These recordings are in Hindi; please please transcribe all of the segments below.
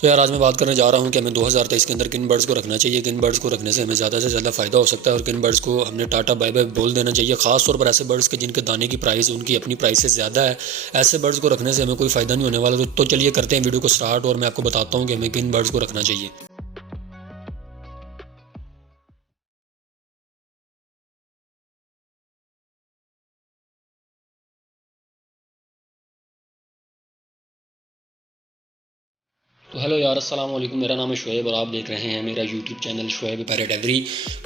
तो यार आज मैं बात करने जा रहा हूँ कि हमें 2023 के अंदर किन बर्ड्स को रखना चाहिए, किन बर्ड्स को रखने से हमें ज़्यादा से ज़्यादा फ़ायदा हो सकता है और किन बर्ड्स को हमने टाटा बाय बाय बोल देना चाहिए। ख़ास तौर पर ऐसे बर्ड्स के जिनके दाने की प्राइस उनकी अपनी प्राइस से ज़्यादा है, ऐसे बर्ड्स को रखने से हमें कोई फ़ायदा नहीं होने वाला। तो चलिए करते हैं वीडियो को स्टार्ट और मैं आपको बताता हूँ कि हमें किन बर्ड्स को रखना चाहिए। तो हेलो यार, अस्सलाम वालेकुम। मेरा नाम है शुएब और आप देख रहे हैं मेरा YouTube channel Shoaib parrot every.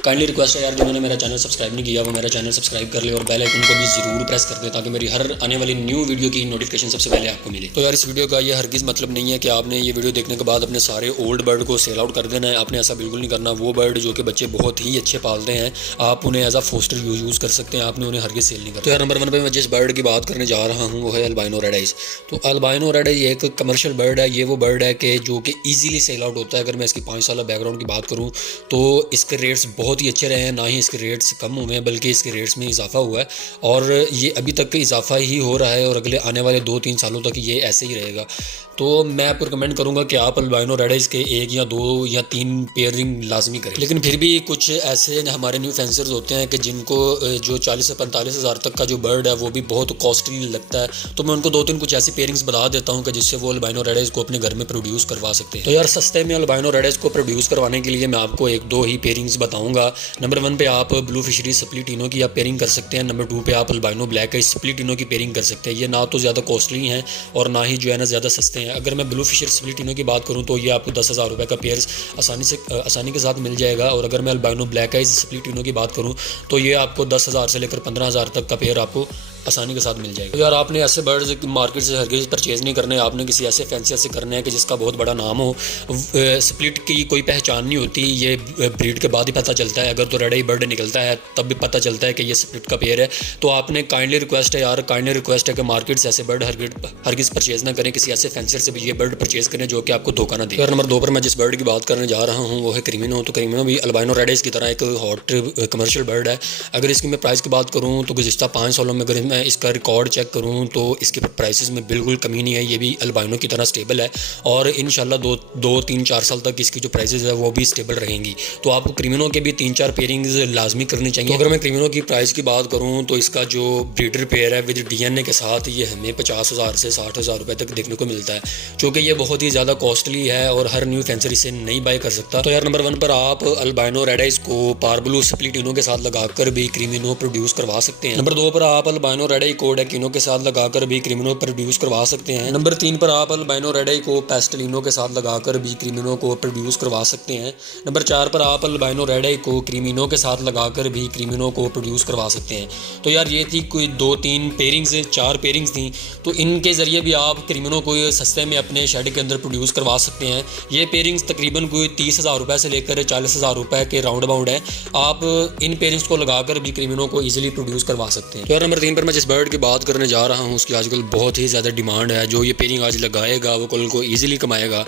Kindly request है यार, जिन्होंने मेरा चैनल सब्सक्राइब नहीं किया वो मेरा चैनल सब्सक्राइब कर ले और बेल आइकन को भी ज़रूर प्रेस कर दे ताकि मेरी हर आने वाली न्यू वीडियो की नोटिफिकेशन सबसे पहले आपको मिले। तो यार इस वीडियो का ये हरगिज़ मतलब नहीं है कि आपने ये वीडियो देखने के बाद अपने सारे ओल्ड बर्ड को सेल आउट कर देना है। आपने ऐसा बिल्कुल नहीं करना। वो बर्ड जो कि बच्चे बहुत ही अच्छे पालते हैं, आप उन्हें एज अ फोस्टर यूज़ कर सकते हैं, आपने उन्हें हरगिज़ सेल नहीं करना। तो यार नंबर 1 पे मैं जिस बर्ड की बात करने जा रहा हूँ वो है अल्बाइनो रेड आइज। तो अल्बाइनो रेड आइज एक कमर्शियल बर्ड है। ये वो बर्ड है कि जो कि ईजिली सेल आउट होता है। अगर मैं इसकी 5 साल बैकग्राउंड की बात करूं तो इसके रेट्स बहुत ही अच्छे रहे हैं, ना ही इसके रेट्स कम हुए हैं बल्कि इसके रेट्स में इजाफा हुआ है और ये अभी तक इजाफा ही हो रहा है और अगले आने वाले 2-3 सालों तक ये ऐसे ही रहेगा। तो मैं आपको रिकमेंड करूंगा कि आप अल्बाइनो रेड आइज के 1 या 2 या 3 पेयरिंग लाजमी करें। लेकिन फिर भी कुछ ऐसे हमारे न्यू फेंसर्स होते हैं कि जिनको जो 40 से 45 हज़ार तक का जो बर्ड है वो भी बहुत कॉस्टली लगता है, तो मैं उनको 2-3 कुछ ऐसी पेयरिंग्स बता देता हूँ कि जिससे वो अल्बाइनो रेड आइज को अपने घर में प्रोड्यूस करवा सकते हैं। तो यार सस्ते में अल्बाइनो रेड आइज को प्रोड्यूस करवाने के लिए मैं आपको 1-2 ही पेयरिंग्स बताऊंगा। नंबर 1 पे आप ब्लू फिशरी स्प्लिटिनो की आप पेयरिंग कर सकते हैं। नंबर 2 पे आप अल्बाइनो ब्लैक आइज स्प्लिटिनो की पेयरिंग कर सकते हैं। ये ना तो ज़्यादा कॉस्टली हैं और ना ही जो है ना ज़्यादा सस्ते हैं। अगर मैं ब्लू फिशर स्प्लिटिनो की बात करूँ तो ये आपको 10,000 रुपये का पेयर आसानी के साथ मिल जाएगा और अगर मैं अल्बाइनो ब्लैक आइज स्प्लिटिनो की बात करूँ तो ये आपको 10,000 से लेकर 15,000 तक का पेयर आपको आसानी के साथ मिल जाएगा। तो यार आपने ऐसे बर्ड्स मार्केट से हरगिज़ परचेज़ नहीं करने, आपने किसी ऐसे फैंसियर से करना है कि जिसका बहुत बड़ा नाम हो। स्प्लिट की कोई पहचान नहीं होती, ये ब्रीड के बाद ही पता चलता है। अगर तो रेड आई बर्ड निकलता है तब भी पता चलता है कि ये स्प्लिट का पेयर है। तो आपने काइंडली रिक्वेस्ट है यार, काइंडली रिक्वेस्ट है कि मार्केट से ऐसे बर्ड हरगिज़ परचेज़ ना करें, किसी ऐसे फैंसियर से भी ये बर्ड परचेज़ करें जो कि आपको धोखा ना दे। नंबर 2 पर मैं जिस बर्ड की बात करने जा रहा हूँ वो है क्रीमिनो। तो क्रीमिनो भी अल्बाइनो रेड आइज की तरह एक हॉट कमर्शियल बर्ड है। अगर इसकी मैं प्राइस की बात करूँ तो गुज़िश्ता 5 सालों में अगर मैं इसका रिकॉर्ड चेक करूं तो इसके प्राइसेस में बिल्कुल कमी नहीं है। ये भी अल्बाइनो की तरह स्टेबल है और इंशाल्लाह 2-3-4 साल तक इसकी जो प्राइसेस है वो भी स्टेबल रहेंगी। तो आपको क्रिमिनो के भी 3-4 पेयरिंग्स लाजमी करनी चाहिए। तो अगर मैं क्रिमिनो की प्राइस की बात करूं तो इसका जो ब्रीडर पेयर है विद डीएनए के साथ ये हमें 50,000 से 60,000 रुपये तक देखने को मिलता है, क्योंकि ये बहुत ही ज़्यादा कॉस्टली है और हर न्यू फेंसर इसे नहीं बाय कर सकता। तो यार नंबर 1 पर आप अल्बाइनो रेड आइज को पारब्लू स्प्लिटिनो के साथ लगाकर भी क्रिमिनो प्रोड्यूस करवा सकते हैं। नंबर 2 पर आप अल्बाइनो रेड आई को डेकिनो के साथ लगाकर भी क्रिमिनो प्रोड्यूस करवा सकते हैं। नंबर 3 पर आप अल्बाइनो रेड आई को पेस्टलिनो के साथ लगाकर भी क्रिमिनो को प्रोड्यूस करवा सकते हैं। नंबर 4 पर आप अल्बाइनो रेड आई को क्रिमिनो के साथ लगाकर भी क्रिमिनो को प्रोड्यूस करवा सकते हैं। तो यार ये थी कोई 2-3 पेयरिंग्स, 4 पेयरिंग्स थी, तो इनके ज़रिए भी आप क्रिमिनो को सस्ते में अपने शेड के अंदर प्रोड्यूस करवा सकते हैं। ये पेयरिंग्स तकरीबन कोई 30,000 रुपये से लेकर 40,000 रुपये के राउंड अबाउंड है। आप इन पेयरिंग्स को लगाकर भी क्रिमिनो को ईजिली प्रोड्यूस करवा सकते हैं। तो यार नंबर 3 पर मैं जिस बर्ड की बात करने जा रहा हूँ उसकी आजकल बहुत ही ज़्यादा डिमांड है। जो ये पेयरिंग आज लगाएगा वो कल को ईजिली कमाएगा।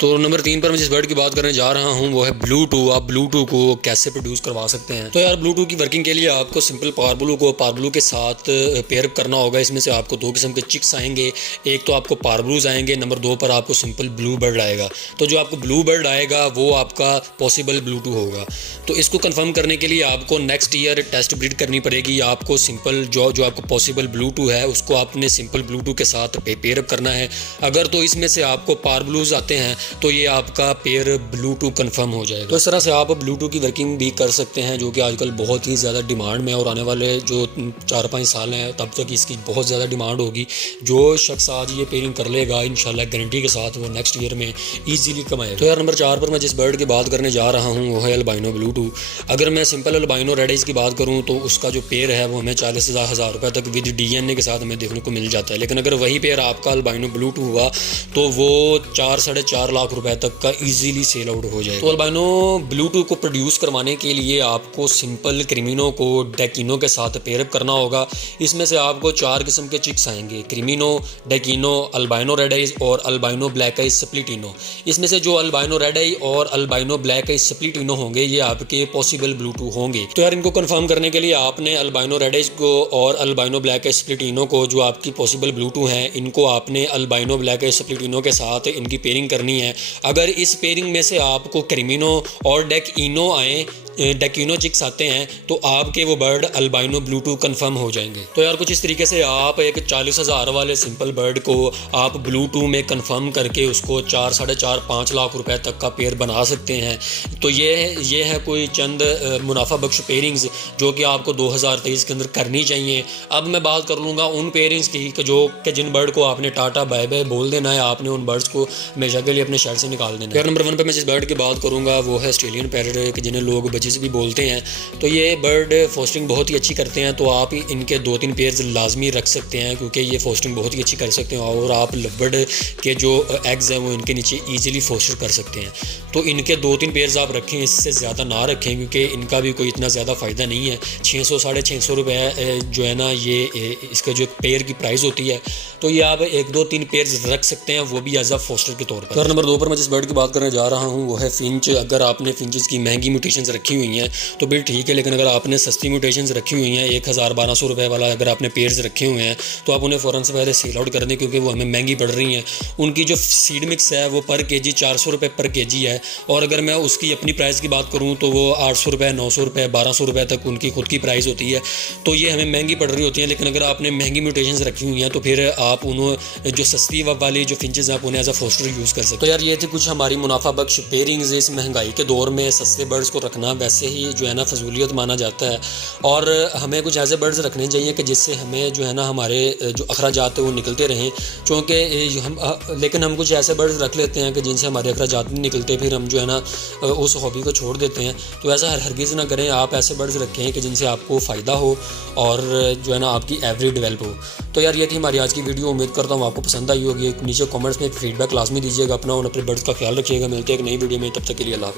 तो नंबर 3 पर मैं जिस बर्ड की बात करने जा रहा हूँ वो है ब्लू टू। आप ब्लू टू को कैसे प्रोड्यूस करवा सकते हैं? तो यार ब्लू टू की वर्किंग के लिए आपको सिंपल पारब्लू को पारब्लू के साथ पेयर करना होगा। इसमें से आपको 2 किस्म के चिक्स आएंगे, एक तो आपको पारब्लूज आएंगे, नंबर 2 पर आपको सिंपल ब्लू बर्ड आएगा। तो जो आपको ब्लू बर्ड आएगा वो आपका पॉसिबल ब्लू टू होगा। तो इसको कंफर्म करने के लिए आपको नेक्स्ट ईयर टेस्ट ब्रीड करनी पड़ेगी। आपको सिंपल जो आपको पॉसिबल ब्लू टू है उसको आपने सिंपल ब्लू टू के साथ पेयर अप करना है। अगर तो इसमें से आपको पारब्लूज आते हैं तो ये आपका पेयर ब्लू टू कन्फर्म हो जाएगा। तो इस तरह से आप ब्लू टू की वर्किंग भी कर सकते हैं, जो कि आजकल बहुत ही ज़्यादा डिमांड में और आने वाले जो 4-5 साल हैं तब तक इसकी बहुत ज़्यादा डिमांड होगी। जो शख्स आज ये पेयरिंग कर लेगा इंशाल्लाह गारंटी के साथ वो नेक्स्ट ईयर में ईजिली कमाएगा। तो यार नंबर 4 पर मैं जिस बर्ड की बात करने जा रहा हूँ वो है अल्बाइनो ब्लू टू। अगर मैं सिंपल अल्बाइनो रेड आइज की बात करूँ तो उसका जो पेयर है वो हमें 40,000 रुपये तक विद डीएनए के साथ हमें देखने को मिल जाता है। लेकिन अगर वही पेयर आपका अल्बाइनो ब्लू टू हुआ तो वो 4-4.5 लाख रुपए तक का इजीली सेल आउट हो जाएगा। तो अल्बाइनो ब्लू टू को प्रोड्यूस करवाने के लिए आपको सिंपल क्रिमिनो को डेकिनो के साथ पेयरअप करना होगा। इसमें से आपको 4 किस्म के चिक्स आएंगे, क्रिमिनो, डेकिनो, अल्बाइनो रेड आइज और अल्बाइनो ब्लैक आइज स्प्लिटिनो। इसमें से जो अल्बाइनो रेड आई और अल्बाइनो ब्लैक आइज स्प्लिटिनो होंगे ये आपके पॉसिबल ब्लू टू होंगे। तो यार इनको कंफर्म करने के लिए आपने अल्बाइनो रेड आइज को और अल्बाइनो ब्लैक आइज स्प्लिटिनो को जो आपकी पॉसिबल ब्लू टू हैं इनको आपने अल्बाइनो ब्लैक आइज स्प्लिटिनो के साथ इनकी पेयरिंग करनी है। हैं। अगर इस पेयरिंग में से आपको क्रिमिनो और डेकिनो आए, डेकिनो चिक्स आते हैं, तो आपके वो बर्ड अल्बाइनो ब्लू2 कंफर्म हो जाएंगे। तो यार कुछ इस तरीके से आप एक 40,000 वाले सिंपल बर्ड को आप ब्लू2 में कंफर्म करके उसको 4, 4.5, 5 लाख रुपए तक का पेयर बना सकते हैं। तो ये है कोई चंद मुनाफा बख्श पेयरिंग्स जो कि आपको 2023 के अंदर करनी चाहिए। अब मैं बात कर लूँगा उन पेयरिंग्स की कि जिन बर्ड को आपने टाटा बाय बाय बोल देना है, आपने उन बर्ड्स को हमेशा के लिए अपने शहर से निकाल देना है। पेयर नंबर 1 पे मैं जिस बर्ड की बात करूँगा वो है ऑस्ट्रेलियन पैरेट, जिन्हें लोग बजीज भी बोलते हैं। तो ये बर्ड फोस्टिंग बहुत ही अच्छी करते हैं, तो आप इनके 2-3 पेयर्स लाजमी रख सकते हैं क्योंकि ये फोस्टिंग बहुत ही अच्छी कर सकते हैं और आप लवबर्ड के जो एग्स हैं वो इनके नीचे ईजिली फोस्टर कर सकते हैं। तो इनके 2-3 पेयर्स आप रखें, इससे ज़्यादा ना रखें क्योंकि इनका भी कोई इतना ज़्यादा फ़ायदा नहीं है। 600 साढ़े 600 रुपये जो है ना ये इसका जो पेयर की प्राइस होती है, तो ये आप 1-2-3 पेयर्स रख सकते हैं, वो भी एज अ फोस्टर के तौर पर। पेयर नंबर 2 पर मैं जिस बर्ड की बात करने जा रहा हूँ वो है फिंच। अगर आपने फिंचेस की महंगी म्यूटेशंस रखी हुई हैं तो भी ठीक है, लेकिन अगर आपने सस्ती म्यूटेशंस रखी हुई हैं 1,000-1,200 रुपये वाला अगर आपने पेयर्स रखे हुए हैं तो आप उन्हें फ़ौरन से पहले सेल आउट कर दें क्योंकि वो हमें महंगी पड़ रही हैं। उनकी जो सीड मिक्स है वो पर केजी 400 रुपये पर केजी है, और अगर मैं उसकी अपनी प्राइस की बात करूँ तो वो 800 रुपये, 900 रुपये, 1200 रुपये तक उनकी खुद की प्राइस होती है। तो ये हमें महंगी पड़ रही होती है। लेकिन अगर आपने महंगी म्यूटेशंस रखी हुई हैं तो फिर आप उन्होंने जो सस्ती वाली जो फिंचेस आप उन्हें एज अ फोस्टर यूज़ कर सकते हैं। तो यार ये थी कुछ हमारी मुनाफा बख्श पेयरिंग्स। इस महंगाई के दौर में सस्ते बर्ड्स को रखना वैसे ही जो है ना फजूलियत माना जाता है, और हमें कुछ ऐसे बर्ड्स रखने चाहिए कि जिससे हमें जो है ना हमारे जो अखराजात है वो निकलते रहें। क्योंकि लेकिन हम कुछ ऐसे बर्ड्स रख लेते हैं कि जिनसे हमारे अखराजात नहीं निकलते, फिर हम जो है ना उस हॉबी को छोड़ देते हैं। तो ऐसा हरगिज़ ना करें, आप ऐसे बर्ड्स रखें कि जिनसे आपको फ़ायदा हो और जो है ना आपकी एवरेज डेवलप हो। तो यार ये थी हमारी आज की वीडियो। उम्मीद करता हूँ आपको पसंद आई होगी। नीचे कमेंट्स में फीडबैक लाजमी दीजिएगा अपना, और अपने बर्ड्स का ख्याल रखिएगा। मिलते हैं एक नई वीडियो में, तब तक के लिए अल्लाह हाफ़िज़।